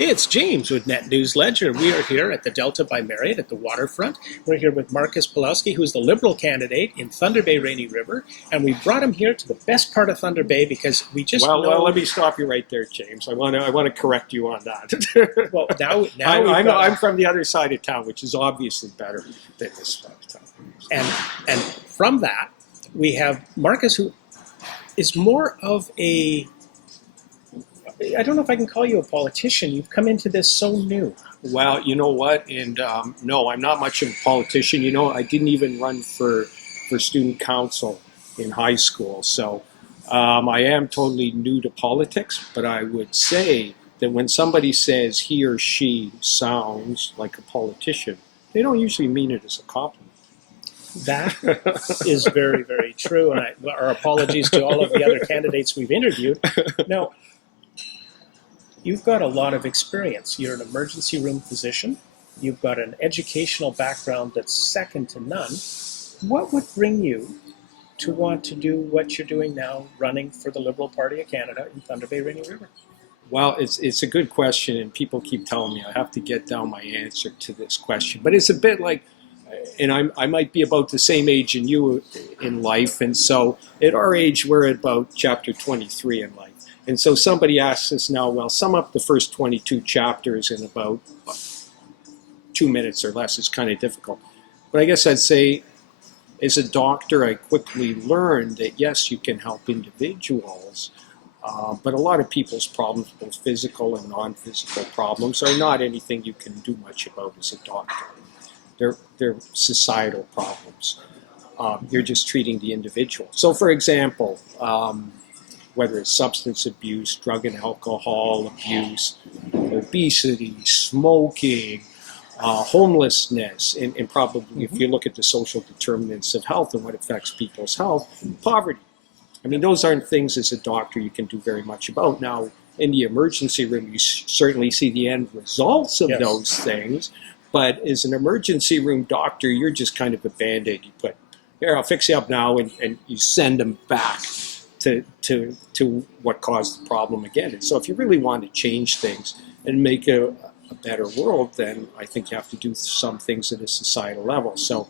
It's James with NetNewsLedger. We are here at the Delta by Marriott at the waterfront. We're here with Marcus Powlowski, who's the Liberal candidate in Thunder Bay Rainy River, and we brought him here to the best part of Thunder Bay because we just know... Well, let me stop you right there, James. I want to correct you on that. Well, now I'm from the other side of town, which is obviously better than this side of town. And from that, we have Marcus, who is more of a... I don't know if I can call you a politician. You've come into this so new. Well, you know what? And no, I'm not much of a politician. You know, I didn't even run for student council in high school. So I am totally new to politics. But I would say that when somebody says he or she sounds like a politician, they don't usually mean it as a compliment. That is very, very true. And our apologies to all of the other candidates we've interviewed. Now, you've got a lot of experience. You're an emergency room physician. You've got an educational background that's second to none. What would bring you to want to do what you're doing now, running for the Liberal Party of Canada in Thunder Bay Rainy River? Well, it's a good question, and people keep telling me I have to get down my answer to this question. But it's a bit like, and I might be about the same age in you in life, and so at our age, we're at about chapter 23 in life. And so somebody asks us now, well, sum up the first 22 chapters in about 2 minutes or less. It's kind of difficult. But I guess I'd say, as a doctor, I quickly learned that, yes, you can help individuals, but a lot of people's problems, both physical and non-physical problems, are not anything you can do much about as a doctor. They're societal problems. You're just treating the individual. So, for example, whether it's substance abuse, drug and alcohol abuse, obesity, smoking, homelessness, and probably if you look at the social determinants of health and what affects people's health, poverty. I mean, those aren't things as a doctor you can do very much about. Now, in the emergency room, you certainly see the end results of those things, but as an emergency room doctor, you're just kind of a Band-Aid. You put, here, I'll fix you up now, and you send them back to what caused the problem again. And so if you really want to change things and make a better world, then I think you have to do some things at a societal level. So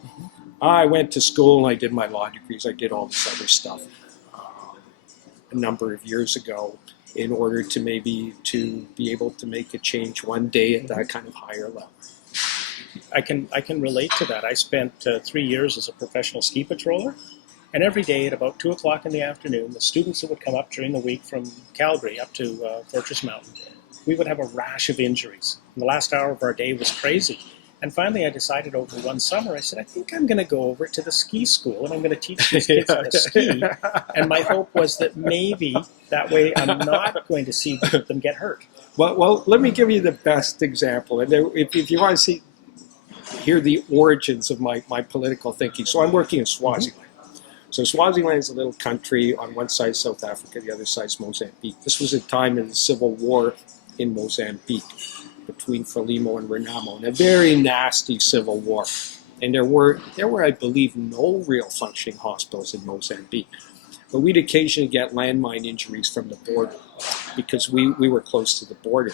I went to school and I did my law degrees. I did all this other stuff a number of years ago in order to maybe to be able to make a change one day at that kind of higher level. I can relate to that. I spent 3 years as a professional ski patroller. And every day at about 2 o'clock in the afternoon, the students that would come up during the week from Calgary up to Fortress Mountain, we would have a rash of injuries. And the last hour of our day was crazy. And finally, I decided over one summer, I said, I think I'm going to go over to the ski school and I'm going to teach these kids how to ski. And my hope was that maybe that way I'm not going to see them get hurt. Well, let me give you the best example. And if you want to hear the origins of my political thinking. So I'm working in Swaziland. So Swaziland is a little country. On one side South Africa, the other side is Mozambique. This was a time in the civil war in Mozambique between Frelimo and Renamo, and a very nasty civil war. And there were, I believe, no real functioning hospitals in Mozambique. But we'd occasionally get landmine injuries from the border because we were close to the border.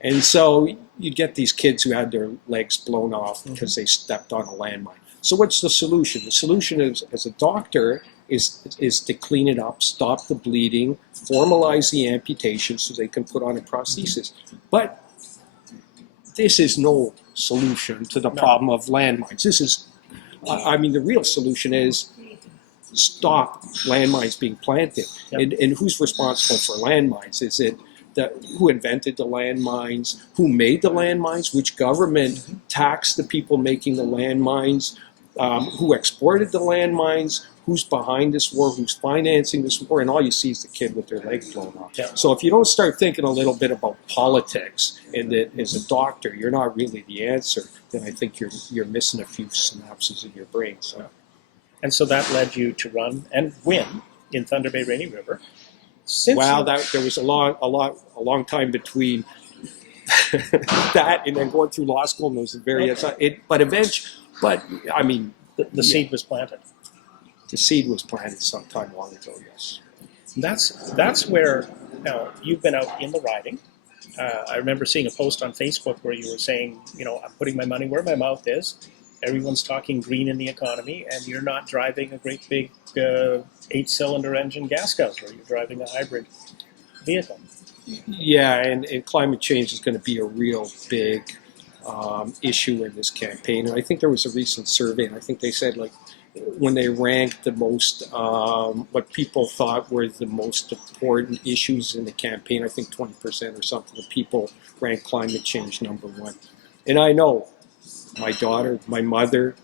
And so you'd get these kids who had their legs blown off because they stepped on a landmine. So what's the solution? The solution is, as a doctor, is to clean it up, stop the bleeding, formalize the amputation so they can put on a prosthesis. But this is no solution to the problem of landmines. This is, I mean, the real solution is stop landmines being planted. And who's responsible for landmines? Is it who invented the landmines? Who made the landmines? Which government taxed the people making the landmines? Who exported the landmines? Who's behind this war? Who's financing this war? And all you see is the kid with their leg blown off. So if you don't start thinking a little bit about politics and that as a doctor you're not really the answer, then I think you're missing a few synapses in your brain. So. And so that led you to run and win in Thunder Bay Rainy River. There was a long time between that and then going through law school, and there was various. But I mean, the seed was planted. The seed was planted some time long ago. Yes. That's where now you've been out in the riding. I remember seeing a post on Facebook where you were saying, I'm putting my money where my mouth is. Everyone's talking green in the economy, and you're not driving a great big 8-cylinder engine gas guzzler. You're driving a hybrid vehicle. Yeah, and climate change is going to be a real big issue in this campaign. And I think there was a recent survey, and I think they said like when they ranked the most, what people thought were the most important issues in the campaign, I think 20% or something of people ranked climate change number one. And I know my daughter, my mother,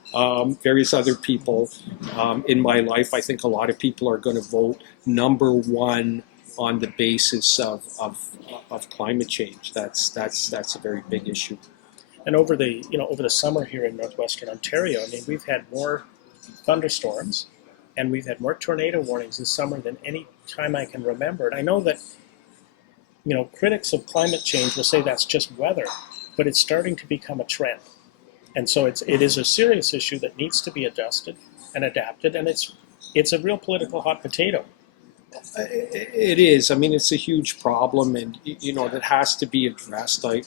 various other people in my life, I think a lot of people are going to vote number one on the basis of climate change. That's a very big issue. And over the summer here in northwestern Ontario, I mean, we've had more thunderstorms and we've had more tornado warnings this summer than any time I can remember. And I know that critics of climate change will say that's just weather, but it's starting to become a trend. And so it is a serious issue that needs to be adjusted and adapted, and it's a real political hot potato. It is. I mean, it's a huge problem, and that has to be addressed. I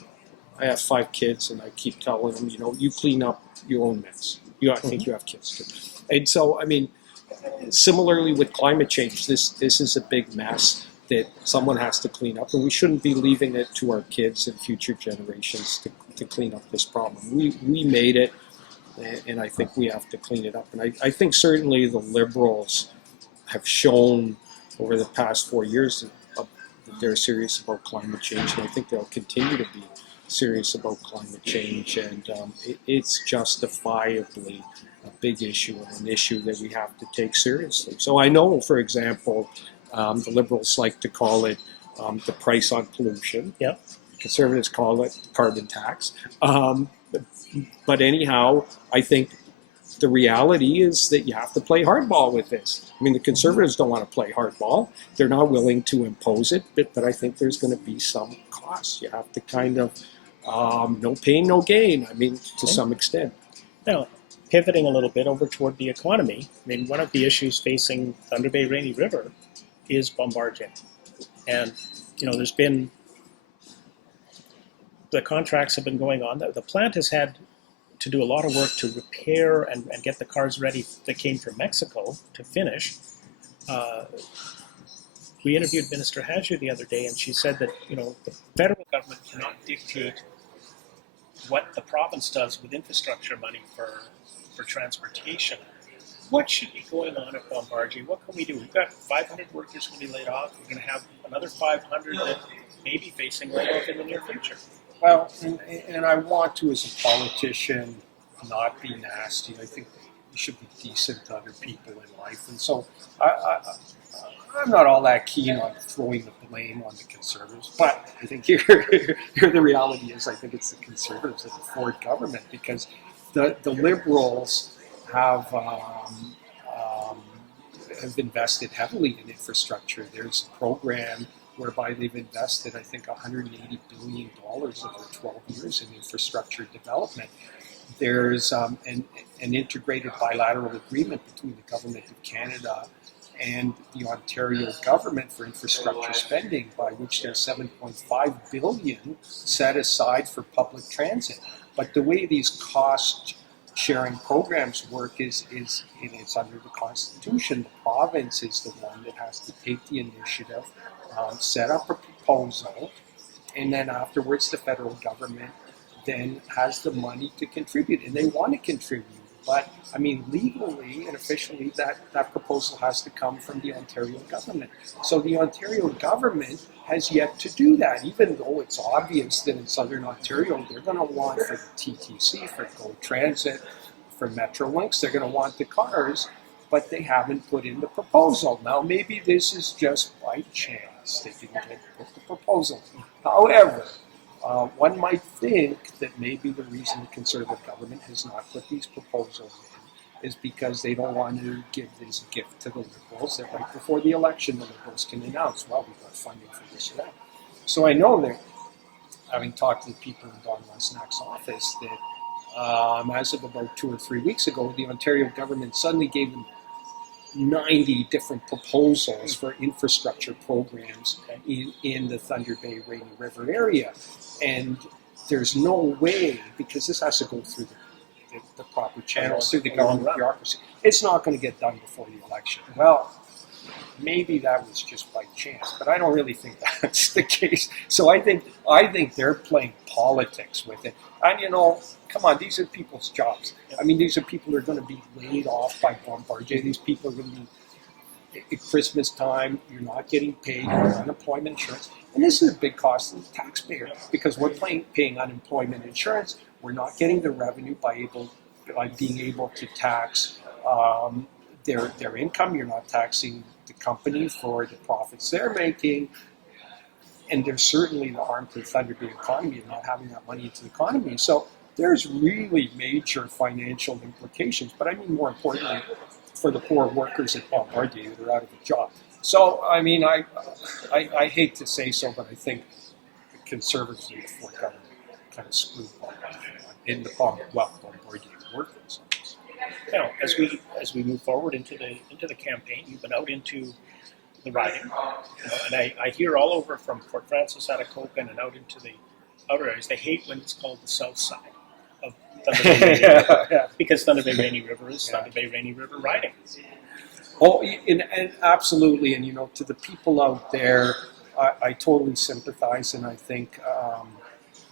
have 5 kids, and I keep telling them, you clean up your own mess. I think you have kids too. And so, I mean, similarly with climate change, this is a big mess that someone has to clean up, and we shouldn't be leaving it to our kids and future generations to clean up this problem. We made it, and I think we have to clean it up. And I think certainly the Liberals have shown over the past 4 years that they're serious about climate change, and I think they'll continue to be serious about climate change. And it's justifiably a big issue and an issue that we have to take seriously. So I know, for example, the Liberals like to call it the price on pollution. Yep. Conservatives call it carbon tax. But anyhow, I think the reality is that you have to play hardball with this. I mean, the Conservatives don't want to play hardball. They're not willing to impose it, but I think there's going to be some cost. You have to kind of, no pain, no gain, I mean, to some extent. Now, pivoting a little bit over toward the economy, I mean, one of the issues facing Thunder Bay Rainy River is Bombardment. And, there's been, the contracts have been going on. The plant has had to do a lot of work to repair and get the cars ready that came from Mexico to finish. We interviewed Minister Hadju the other day, and she said that the federal government cannot dictate what the province does with infrastructure money for transportation. What should be going on at Bombardier? What can we do? We've got 500 workers going to be laid off. We're going to have another 500 that may be facing layoff in the near future. Well, and I want to, as a politician, not be nasty. I think you should be decent to other people in life. And so I'm not all that keen on throwing the blame on the Conservatives. But I think here the reality is I think it's the Conservatives and the Ford government, because the Liberals have invested heavily in infrastructure. There's a program whereby they've invested, I think, $180 billion over 12 years in infrastructure development. There's an integrated bilateral agreement between the Government of Canada and the Ontario government for infrastructure spending, by which there's $7.5 billion set aside for public transit. But the way these cost-sharing programs work is it's under the Constitution. The province is the one that has to take the initiative, set up a proposal, and then afterwards the federal government then has the money to contribute, and they want to contribute. But, I mean, legally and officially, that proposal has to come from the Ontario government. So the Ontario government has yet to do that, even though it's obvious that in Southern Ontario, they're going to want, for the TTC, for GO Transit, for Metrolinx, they're going to want the cars, but they haven't put in the proposal. Now, maybe this is just by chance. They didn't put the proposal in. However, one might think that maybe the reason the Conservative government has not put these proposals in is because they don't want to give this gift to the Liberals that right before the election the Liberals can announce, well, we've got funding for this or that. So I know that, having talked to the people in Don Lesnack's office, that as of about 2 or 3 weeks ago, the Ontario government suddenly gave them 90 different proposals for infrastructure programs in the Thunder Bay Rainy River area. And there's no way, because this has to go through the proper channels, through the government bureaucracy. It's not going to get done before the election. Well, maybe that was just by chance, but I don't really think that's the case. So I think they're playing politics with it. And come on, these are people's jobs. I mean, these are people who are going to be laid off by Bombardment. These people are going to be at Christmas time. You're not getting paid. You're on unemployment insurance, and this is a big cost to the taxpayer because we're paying unemployment insurance. We're not getting the revenue by being able to tax their income. You're not taxing the company for the profits they're making. And there's certainly the harm to the Thunder Bay economy of not having that money into the economy. So there's really major financial implications. But I mean, more importantly, for the poor workers at Bombardment that are out of a job. So, I mean, I hate to say so, but I think the Conservatives in the Fort government kind of screwed Bombardment in the Bombardment workers. Now, as we move forward into the campaign, you've been out into the riding, and I hear all over from Fort Francis, Atikokan, and out into the outer areas. They hate when it's called the south side of Thunder Bay Rainy River, because Thunder Bay Rainy River is Thunder Bay Rainy River riding. Oh, and absolutely, and to the people out there, I totally sympathize, and I think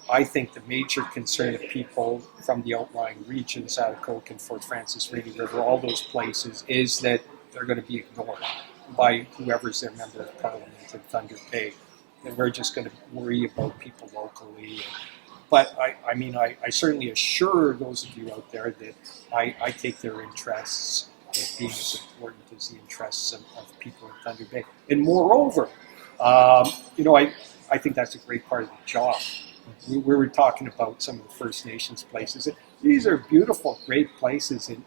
the major concern of people from the outlying regions, Atikokan, Fort Francis, Rainy River, all those places, is that they're going to be ignored by whoever's their member of parliament in Thunder Bay. And we're just going to worry about people locally. But I certainly assure those of you out there that I take their interests as being as important as the interests of people in Thunder Bay. And moreover, I think that's a great part of the job. We were talking about some of the First Nations places. These are beautiful, great places. And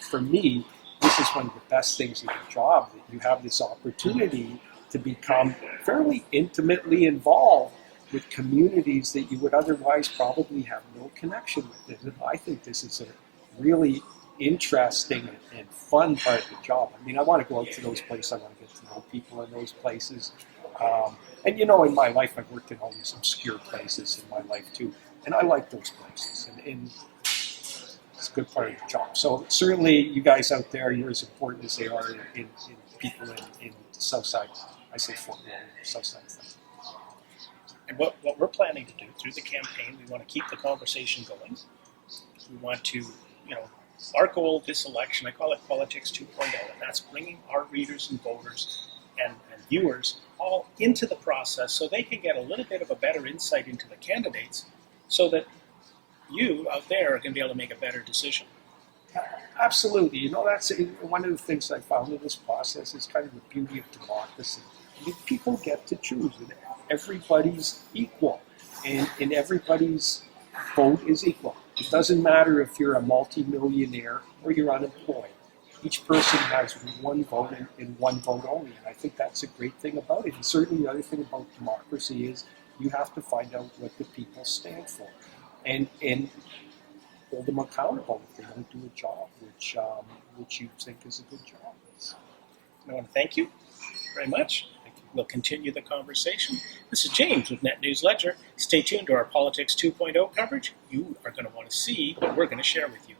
for me, this is one of the best things of the job, that you have this opportunity to become fairly intimately involved with communities that you would otherwise probably have no connection with. And I think this is a really interesting and fun part of the job. I mean, I want to go out to those places. I want to get to know people in those places. And in my life, I've worked in all these obscure places in my life too. And I like those places. And it's a good part of the job. So certainly you guys out there, you're as important as they are in people in the south side. I say Fort William, south side. And what we're planning to do through the campaign, we want to keep the conversation going. We want to, our goal this election, I call it Politics 2.0, and that's bringing our readers and voters and viewers all into the process so they can get a little bit of a better insight into the candidates so that you out there are going to be able to make a better decision. Absolutely. That's one of the things I found in this process is kind of the beauty of democracy. I mean, people get to choose, and everybody's equal, and everybody's vote is equal. It doesn't matter if you're a multimillionaire or you're unemployed. Each person has one vote and one vote only, and I think that's a great thing about it. And certainly the other thing about democracy is you have to find out what the people stand for, and hold them accountable if they don't do a job which you think is a good job. I want to thank you very much. We'll continue the conversation. This is James with NetNewsLedger. Stay tuned to our Politics 2.0 coverage. You are going to want to see what we're going to share with you.